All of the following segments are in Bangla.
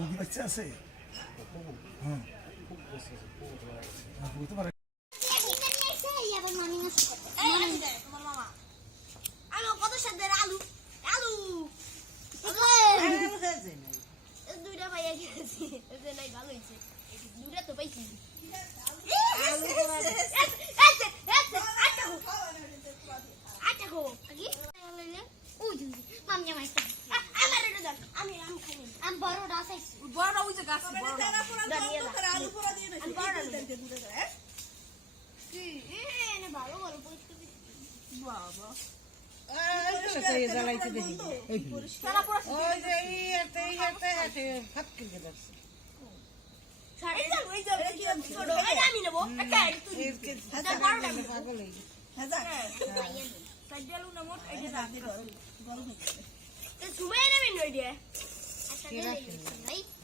ফুলকি বাচ্চা আছে হ্যাঁ বলতে পারে দুইটা পাইয়া গেছি নাই ভালো হয়েছে দুইটা তো পাইছি আচ্ছা গো কি ওই জুজি মাম জামাই আমার এটা দাও আমি আম খাই আম বড়টা চাইছি বড়টা ওই যে গাছ বড়টা আমি বড়টা কি? এনে ভালো ভালো পরিষ্কার বাবা। জ্বালাইতে দেখি। এই কি? ওই যে যে কি ছোট। এটা আমি নেব। একটা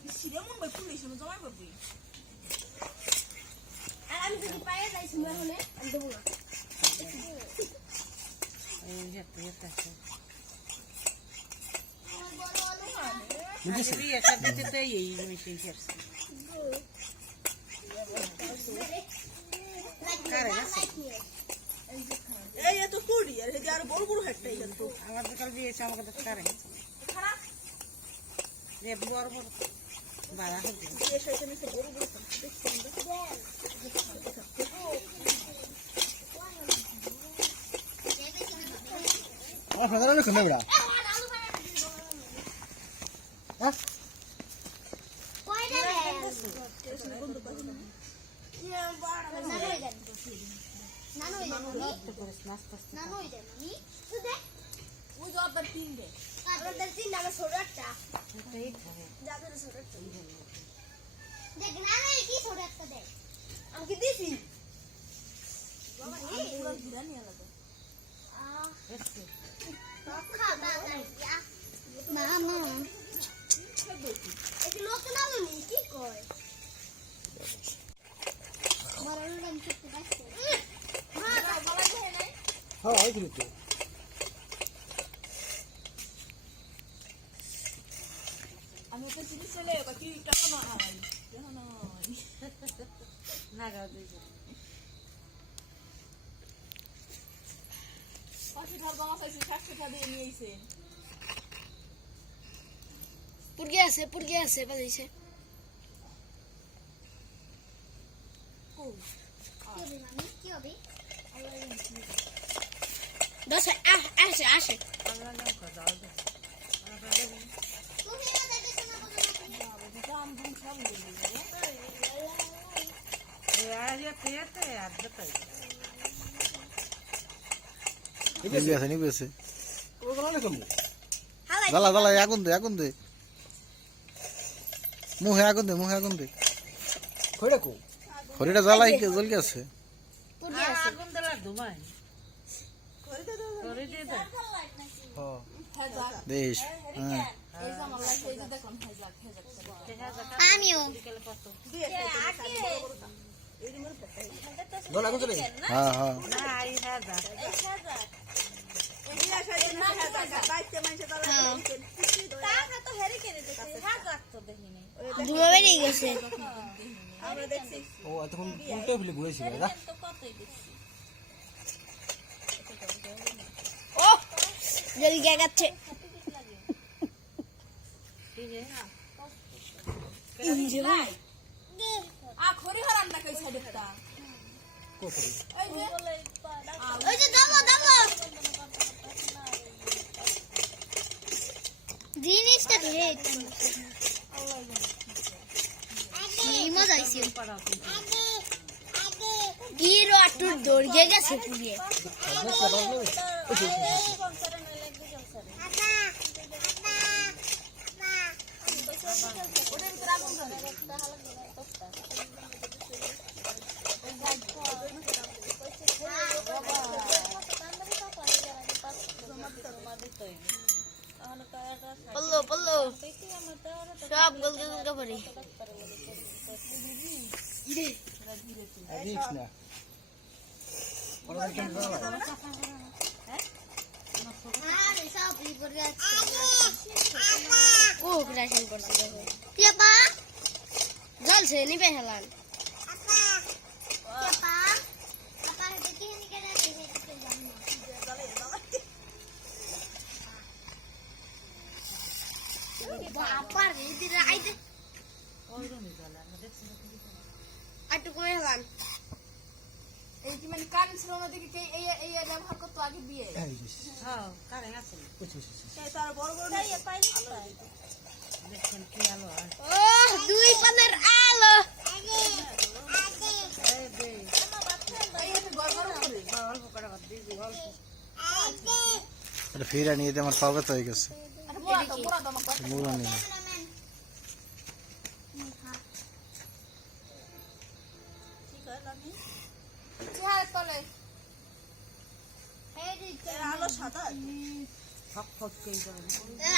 তুই পাগল হয়ে গেছে সুমাই নেবে নই দিয়ে আমি যদি পায়ে যাই সুমাই হলে আমি দেবো না এই হাতে হাতে আছে বুঝেছে বিয়ে করতে তো এই এত কুড়ি আর এই যে আর বড় বড় একটা এই তো আমার দোকান বিয়েছে আমাকে তো কারে যে বড় বড় বাড়া হবে এই সাইডে নিচে বড় বড় দেখছি আমার ফেদার অনেক কমে বেড়া হ্যাঁ তো করে নাস্তা ওই যে আপনার তিন দে এটাই খাবে আমাকে দিছি পুরো ঘিরা নিয়ে লাগে এসছে। না না। লোক না বলি কি কয়? নাম চুপ হ্যাঁ বাবা যায় হ্যাঁ ওই তো। টাকা না হয় জানো না না গাও দিয়েছে পাশে ধার বাবা চাইছে সাতশো টাকা দিয়ে নিয়ে আইছে পুরগে আছে পুরগে আছে, বাজাইছে। দশ আসে আসে। আমরা জ্বালা জ্বালা আগুন দে আগুন দে মুহে আগুন দে মুহে আগুন দে কইরা কো খড়িটা জ্বালাই আছে আগুন হ্যাঁ দেশ হ্যাঁ আমিও। হ্যাঁ হ্যাঁ। ও এতক্ষণ উল্টো ফেলে ঘুরেছিল খড়ি হারাম না কই সাইডে তা কো করে এই যে ওই যে দাও দাও। জিনিসটা ধরে মজা আইছে গিরো আটুর দৌড়ে গেছে পুড়িয়ে। সব গলকে গলকে পড়ে ও কেরাসিন করছি দেখো। টিয়াপা জ্বলছে নিবে হেলান আপা টিয়াপা আপা দেখি নি কেরাসিন দেখতে জানি আটু করে এই কি মানে কান ছিল না দেখি এই এই ব্যবহার করতো আগে বিয়ে হ্যাঁ কারেন্ট আছে বুঝছি। তার বড় বড় দেখছেন কি আলো ও দুই পানের আলো এই দে গড় গড় করে অল্প করে ভাত দিবি অল্প এটা ফিরা নিয়ে আমার পাওয়াত হয়ে গেছে মোড়া নিয়ে আলো সাদা ফক ফক করে করে না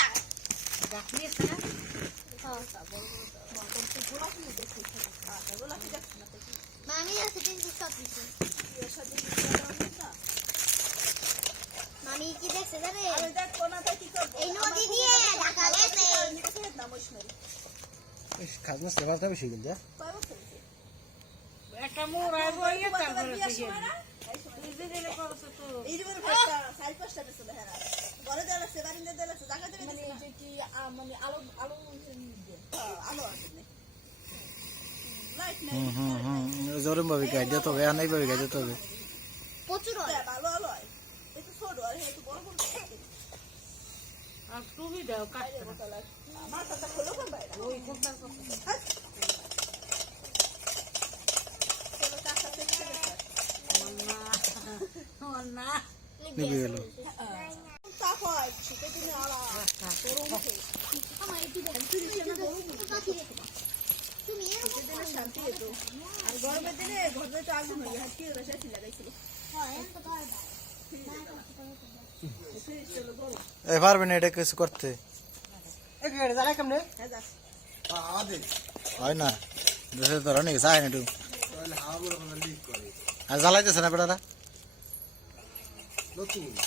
ডাকলি আছে না মামি আছে কিন্তু সব কিছু মামি কি দেখছে জানে এই নদী দিয়ে ঢাকা গেছে। খাজনা সেবাটা বেশি যা। একটা মোড় আইব ইয়ে তারপরে ভাবে গাই দিতে হবে আর নাই ভাবে গাই দিতে হবে। প্রচুর হয় ভালো আলো হয়। একটু ছোট আর একটু বড় বড় আর তুমি দাও কাটতে মাথাটা খোলো কোন বাইরে? ওই কোনটার কথা চলো কাকা থেকে না আমার না নিবি গেল তাপ হয় শীতের দিনে আলা আমার এটি দেখেন তুমি তুমি এরকম দিনে শান্তি হতো আর গরমের দিনে ঘরে তো আগুন হয়ে যায় কি ওরা শান্তি লাগাইছিল হয় এত গায় চলো গরম এই পারবে না, এটা কিছু করতে? হ্যাঁ না তো রানি চাই না একটু। আর জ্বালাইতেছে না বেটারা?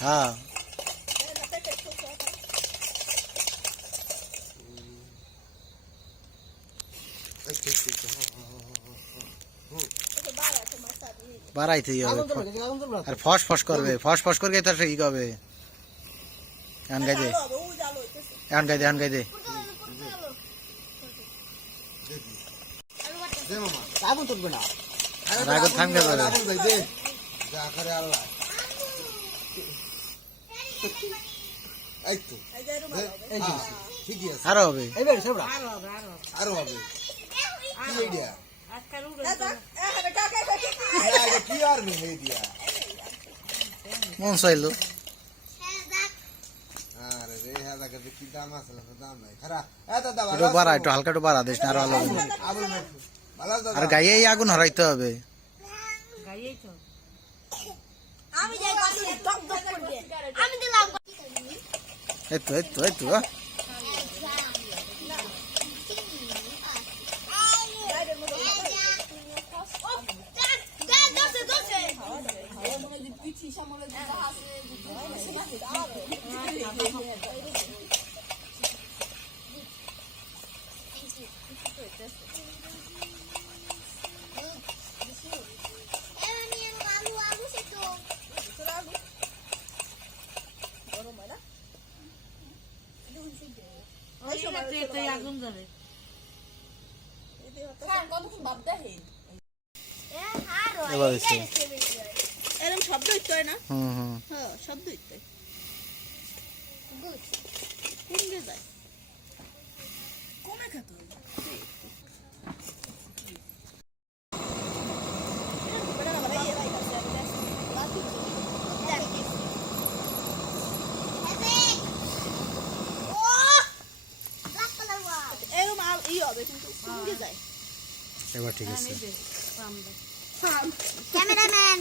হ্যাঁ। বাড়াইতে হবে। আর ফস ফস করবে। ফস ফস করে তার ঠিক হবে এন গাই দে। এন গাই দে এন গাই দে। আগুন থামবে এই যে রুম এই যে, আরও হবে। হবে কাকা মন চাইলো। একটু বাড়া একটু হালকা একটু বাড়া দিস না আরও আলো হবে। আর গায়ে এই আগুন হরাইতে হবে। গাইয়েই তো। আমি যাই আমি দিলাম। এই তো এই তো এই তো। গরম হয় না এরকম শব্দ হইতে হয় না? হুম হুম। হ্যাঁ শব্দ হয়। যায়। কমে খেতে হবে এরকম আর ই হবে কিন্তু কোন দিয়ে যায় এবার ঠিক আছে। ক্যামেরাম্যান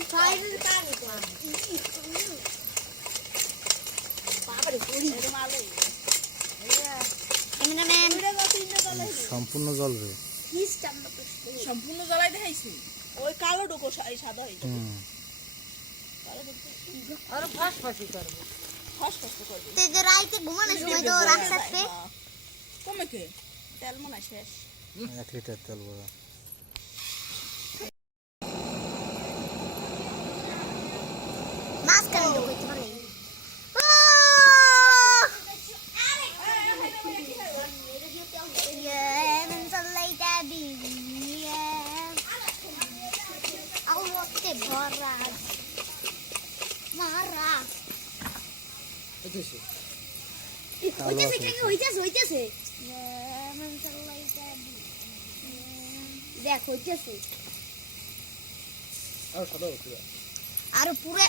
সম্পূর্ণ জ্বলবে সম্পূর্ণ জ্বালাই দেখাইছি। ওই কালো ডোকো সাদা হয়ে যাবে হুম ফাঁস ফাঁসি করব। ফস ফস করবে। রাইতে ঘুমানোর সময় তো রাস্তাতে। কমে কে? তেল মনে শেষ। এক লিটার তেল বড় হইতেছে কেন? হইতেছে হইতেছে। দেখ হইতেছে। আর সাদা হচ্ছে। আর পুরো